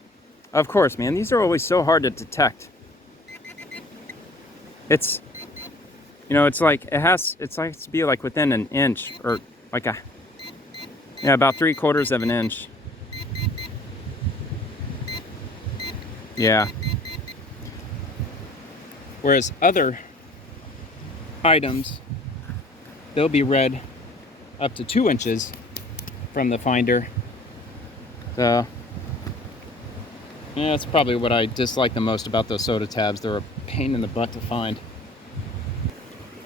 Of course, man. These are always so hard to detect. It's, you know, it's like to be like within an inch, or like about 3/4 of an inch. Yeah. Whereas other items, they'll be read up to 2 inches from the finder. So, yeah, that's probably what I dislike the most about those soda tabs. They're a pain in the butt to find.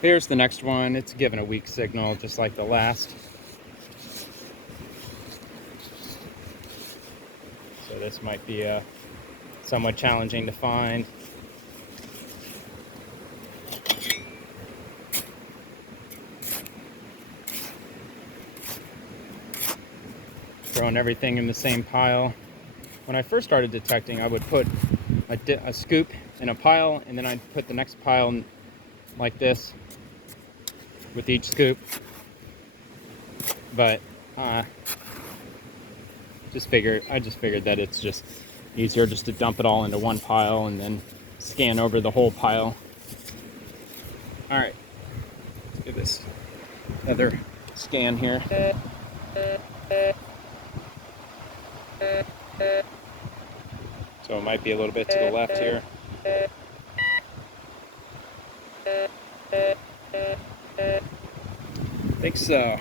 Here's the next one. It's given a weak signal, just like the last. So this might be somewhat challenging to find. Throwing everything in the same pile. When I first started detecting, I would put a scoop in a pile, and then I'd put the next pile like this with each scoop. But I just figured that it's just easier just to dump it all into one pile and then scan over the whole pile. All right, let's do this other scan here. So it might be a little bit to the left here. I think so.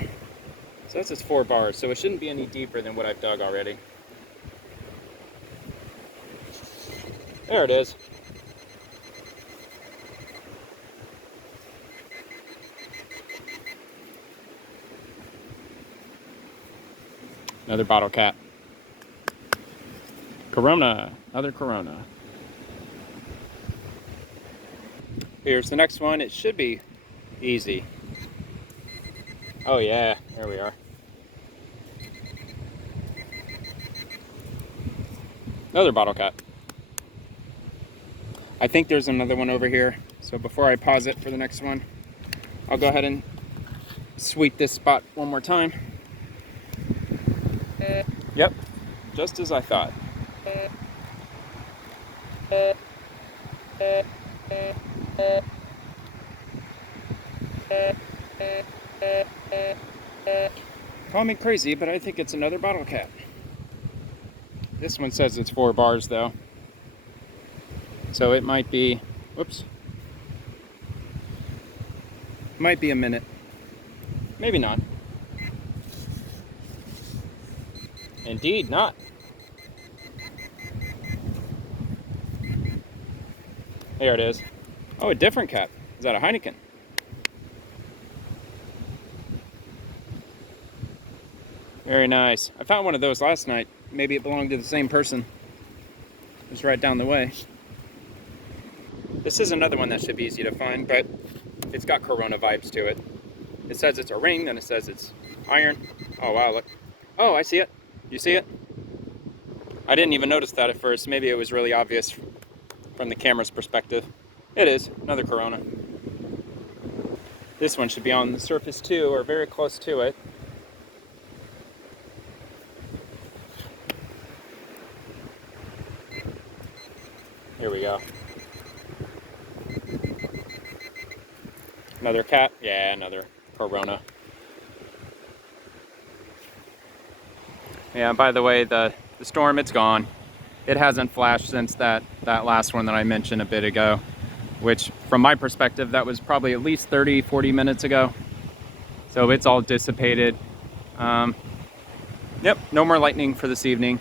So that's just 4 bars, so it shouldn't be any deeper than what I've dug already. There it is. Another bottle cap. Corona, another Corona. Here's the next one. It should be easy. Oh yeah, there we are. Another bottle cap. I think there's another one over here. So before I pause it for the next one, I'll go ahead and sweep this spot one more time. Yep, just as I thought. Call me crazy, but I think it's another bottle cap. This one says it's 4 bars though. So it might be, whoops. Might be a minute. Maybe not. Indeed not. There it is. Oh, a different cap. Is that a Heineken? Very nice. I found one of those last night. Maybe it belonged to the same person. It was right down the way. This is another one that should be easy to find, but it's got Corona vibes to it. It says it's a ring, then it says it's iron. Oh wow, look. Oh, I see it. You see it? I didn't even notice that at first. Maybe it was really obvious from the camera's perspective. It is, another Corona. This one should be on the surface too, or very close to it. Here we go. Another cap? Yeah, another Corona. Yeah, by the way, the storm, it's gone. It hasn't flashed since that last one that I mentioned a bit ago, which from my perspective, that was probably at least 30, 40 minutes ago. So it's all dissipated. Yep, no more lightning for this evening.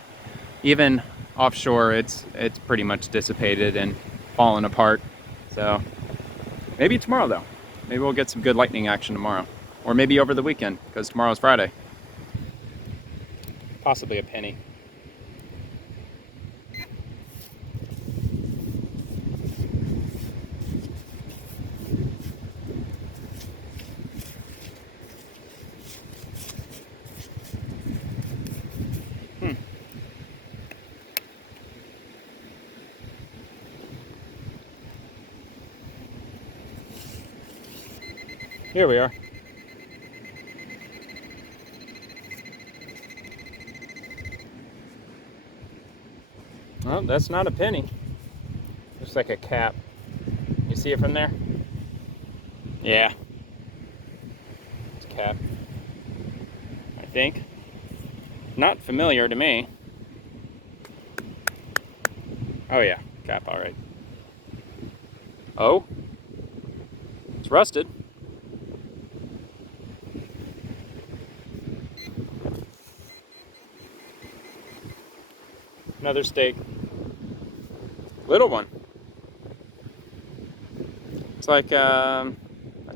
Even offshore, it's pretty much dissipated and fallen apart. So maybe tomorrow though. Maybe we'll get some good lightning action tomorrow. Or maybe over the weekend, because tomorrow's Friday. Possibly a penny. Here we are. Well, that's not a penny. Looks like a cap. You see it from there? Yeah. It's a cap. I think. Not familiar to me. Oh yeah, cap, all right. Oh, it's rusted. Another steak. Little one. It's like, I'd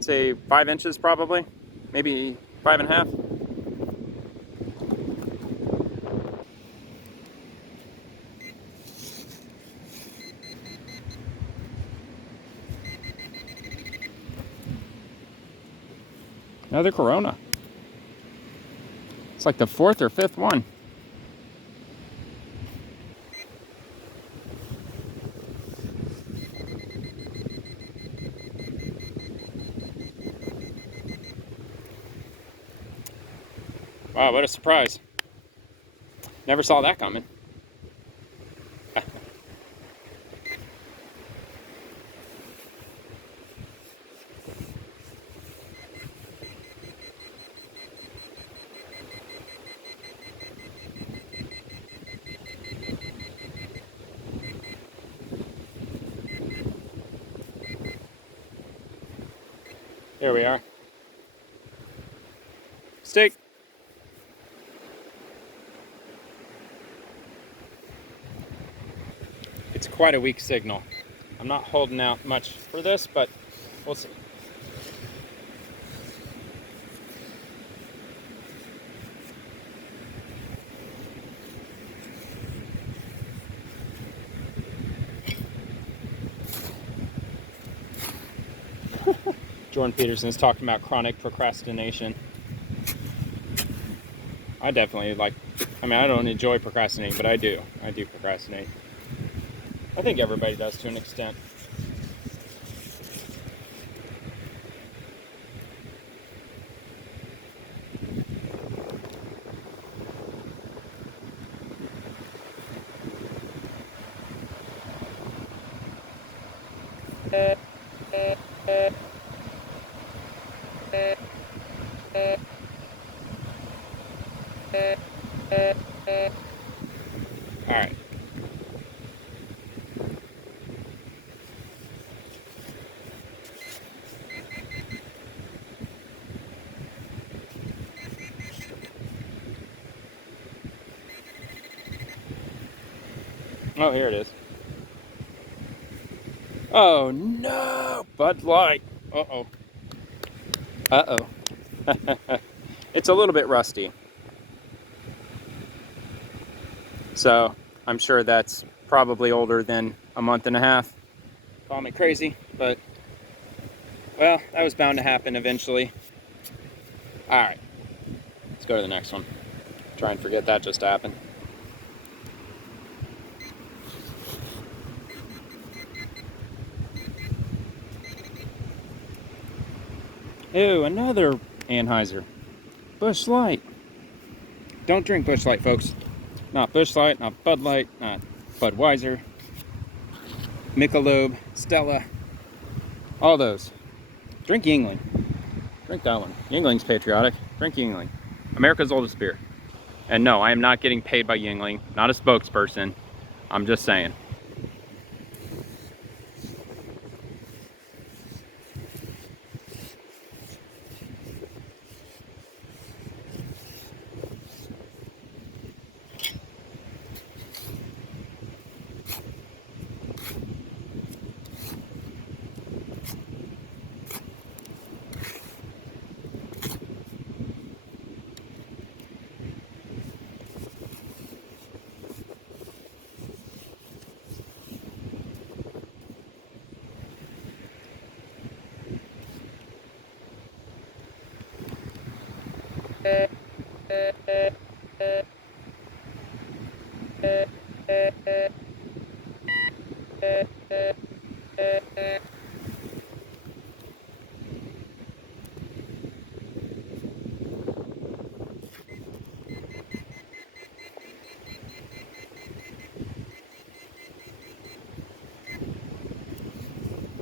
say 5 inches probably. Maybe 5.5. Another Corona. It's like the 4th or 5th one. Wow, what a surprise. Never saw that coming. Here we are. Steak. It's quite a weak signal. I'm not holding out much for this, but we'll see. Jordan Peterson's talking about chronic procrastination. I definitely I don't enjoy procrastinating, but I do procrastinate. I think everybody does to an extent. All right. Oh, here it is. Oh no, Bud Light. Uh-oh. Uh-oh. It's a little bit rusty. So I'm sure that's probably older than a month and a half. Call me crazy, but well, that was bound to happen eventually. All right, let's go to the next one. Try and forget that just happened. Ew, another Anheuser. Busch Light. Don't drink Busch Light, folks. Not Busch Light, not Bud Light, not Budweiser, Michelob, Stella, all those. Drink Yingling. Drink that one. Yingling's patriotic. Drink Yingling. America's oldest beer. And no, I am not getting paid by Yingling. Not a spokesperson. I'm just saying.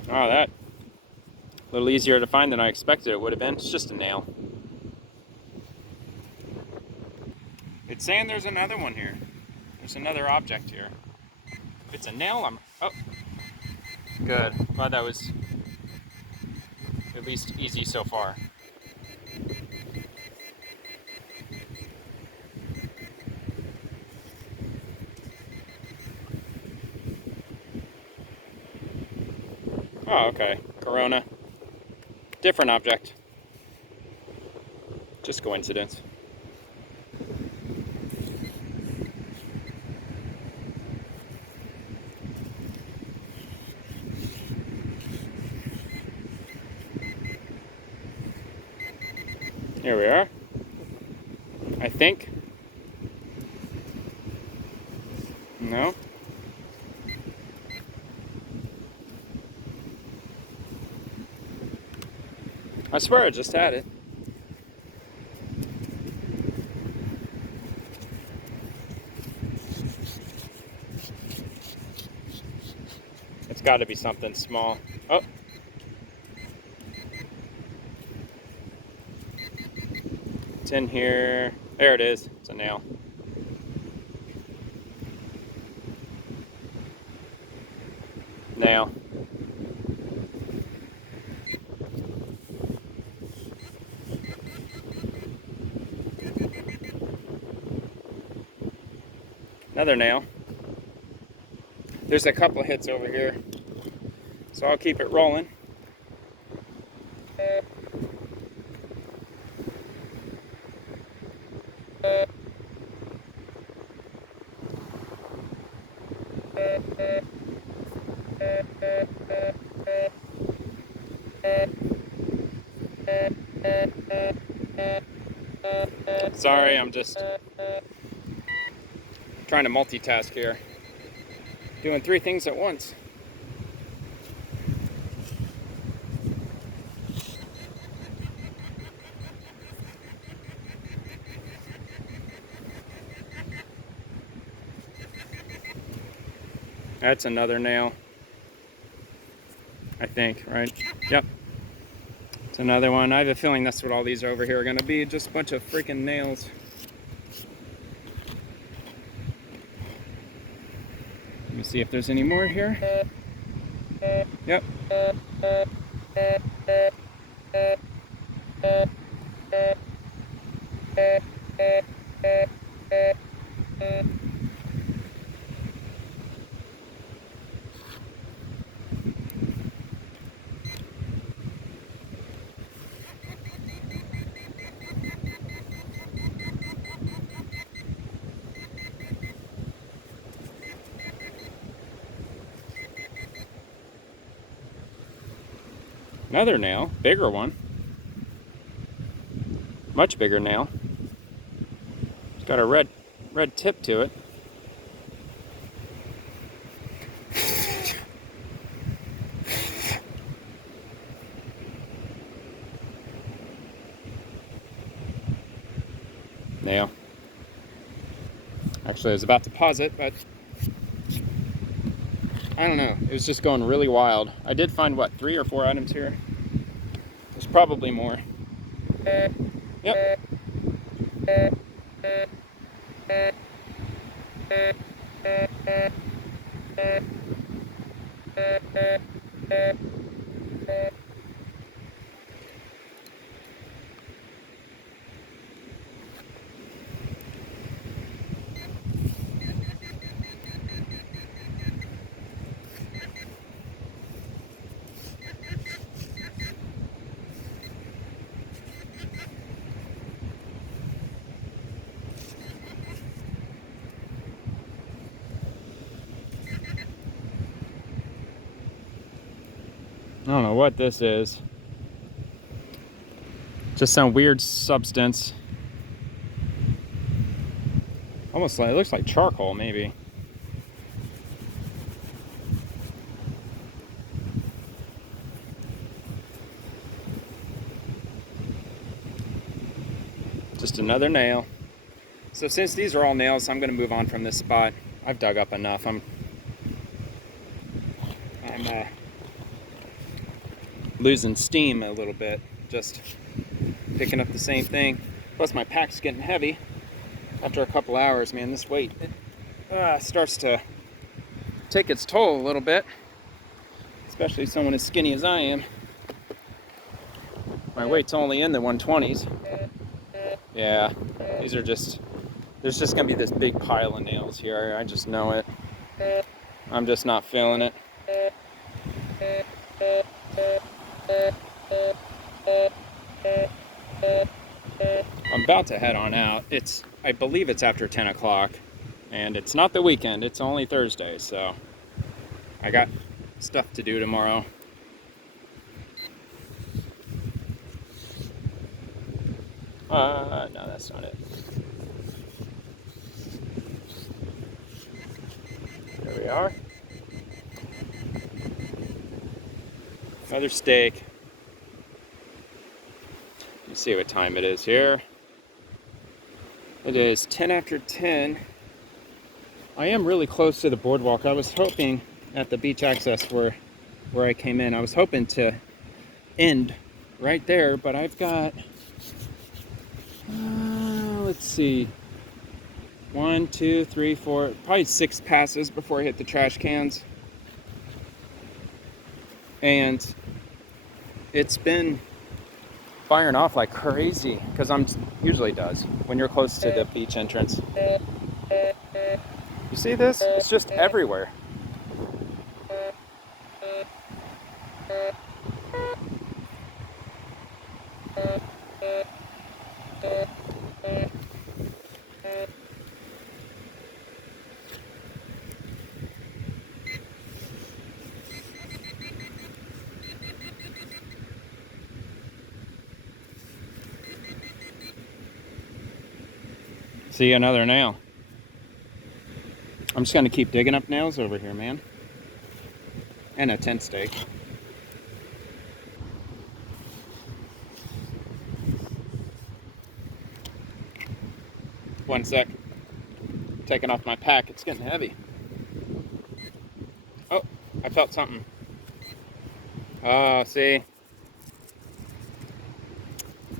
Oh, that a little easier to find than I expected it would have been. It's just a nail. It's saying there's another one here. There's another object here. If it's a nail, I'm... Oh, good. Glad that was at least easy so far. Oh, okay. Corona. Different object. Just coincidence. Here we are. I think. No. I swear I just had it. It's got to be something small. Oh. It's in here. There it is. It's a nail. Nail. Another nail. There's a couple of hits over here, so I'll keep it rolling. Sorry, I'm just trying to multitask here. Doing 3 things at once. That's another nail. I think, right? Yep. It's another one. I have a feeling that's what all these over here are going to be. Just a bunch of freaking nails. Let me see if there's any more here. Yep. Another nail, bigger one. Much bigger nail. It's got a red tip to it. Nail. Actually, I was about to pause it, but I don't know. It was just going really wild. I did find, what, 3 or 4 items here? There's probably more. Yep. I don't know what this is. Just some weird substance. Almost like, it looks like charcoal, maybe. Just another nail. So since these are all nails, I'm gonna move on from this spot. I've dug up enough. I'm losing steam a little bit, just picking up the same thing. Plus my pack's getting heavy. After a couple hours, man, this weight starts to take its toll a little bit, especially someone as skinny as I am. My weight's only in the 120s. Yeah, these are just, there's just gonna be this big pile of nails here. I just know it. I'm just not feeling it. I'm about to head on out. I believe it's after 10 o'clock, and it's not the weekend, it's only Thursday, so I got stuff to do tomorrow. No, that's not it. There we are. Another steak. Let's see what time it is here. It is 10 after 10. I am really close to the boardwalk. I was hoping at the beach access where I came in, I was hoping to end right there, but I've got, let's see, 1, 2, 3, 4, probably 6 passes before I hit the trash cans. And it's been firing off like crazy, because usually does when you're close to the beach entrance. You see this? It's just everywhere. See, another nail. I'm just gonna keep digging up nails over here, man. And a tent stake. One sec. Taking off my pack, it's getting heavy. Oh, I felt something. Oh, see?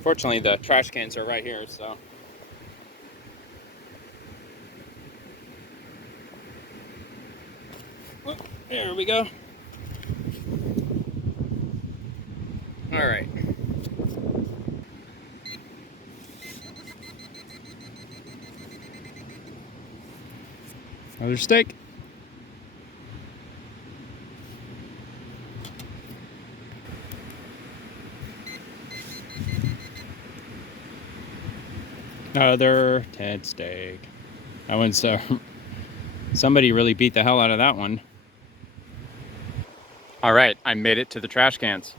Fortunately, the trash cans are right here, so. Whoop, there we go. All right. Another steak. Another tent steak. That one's somebody really beat the hell out of that one. All right, I made it to the trash cans,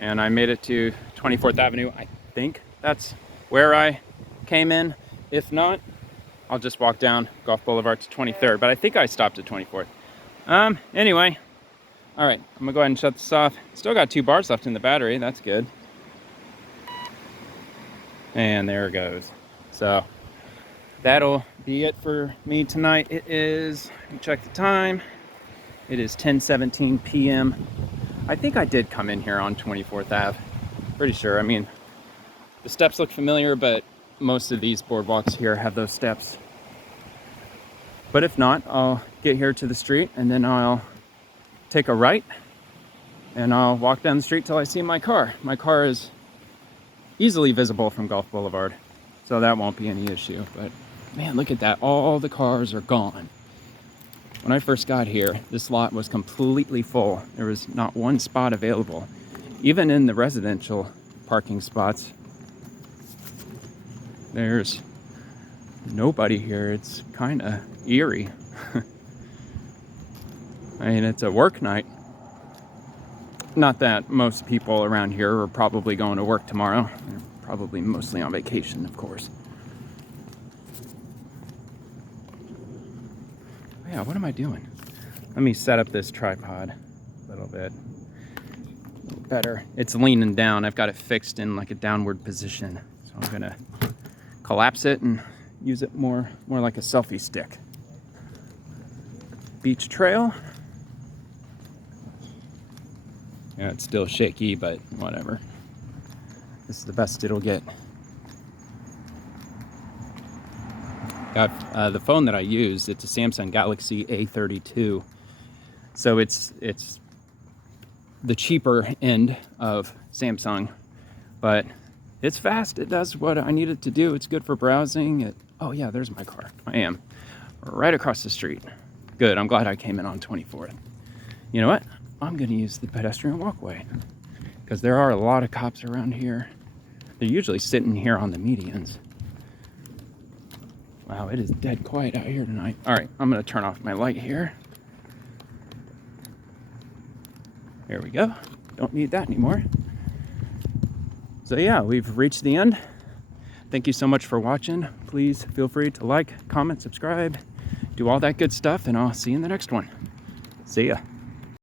and I made it to 24th Avenue. I think that's where I came in. If not, I'll just walk down Gulf Boulevard to 23rd, but I think I stopped at 24th. Anyway, all right, I'm gonna go ahead and shut this off. Still got 2 bars left in the battery, that's good. And there it goes. So that'll be it for me tonight. It is, let me check the time. It is 10:17 p.m. I think I did come in here on 24th Ave. Pretty sure. I mean, the steps look familiar, but most of these boardwalks here have those steps. But if not, I'll get here to the street and then I'll take a right and I'll walk down the street till I see my car. My car is easily visible from Gulf Boulevard, so that won't be any issue. But man, look at that. All the cars are gone. When I first got here, this lot was completely full. There was not one spot available. Even in the residential parking spots, there's nobody here. It's kind of eerie. I mean, it's a work night. Not that most people around here are probably going to work tomorrow. They're probably mostly on vacation, of course. Yeah, what am I doing? Let me set up this tripod a little bit. A little better. It's leaning down. I've got it fixed in like a downward position. So I'm gonna collapse it and use it more like a selfie stick. Beach trail. Yeah, it's still shaky, but whatever. This is the best it'll get. Got the phone that I use. It's a Samsung Galaxy A32, so it's the cheaper end of Samsung, but it's fast. It does what I need it to do. It's good for browsing. Oh yeah, there's my car. I am right across the street. Good. I'm glad I came in on 24th. You know what? I'm going to use the pedestrian walkway because there are a lot of cops around here. They're usually sitting here on the medians. Wow, it is dead quiet out here tonight. All right, I'm going to turn off my light here. There we go. Don't need that anymore. So yeah, we've reached the end. Thank you so much for watching. Please feel free to like, comment, subscribe, do all that good stuff, and I'll see you in the next one. See ya.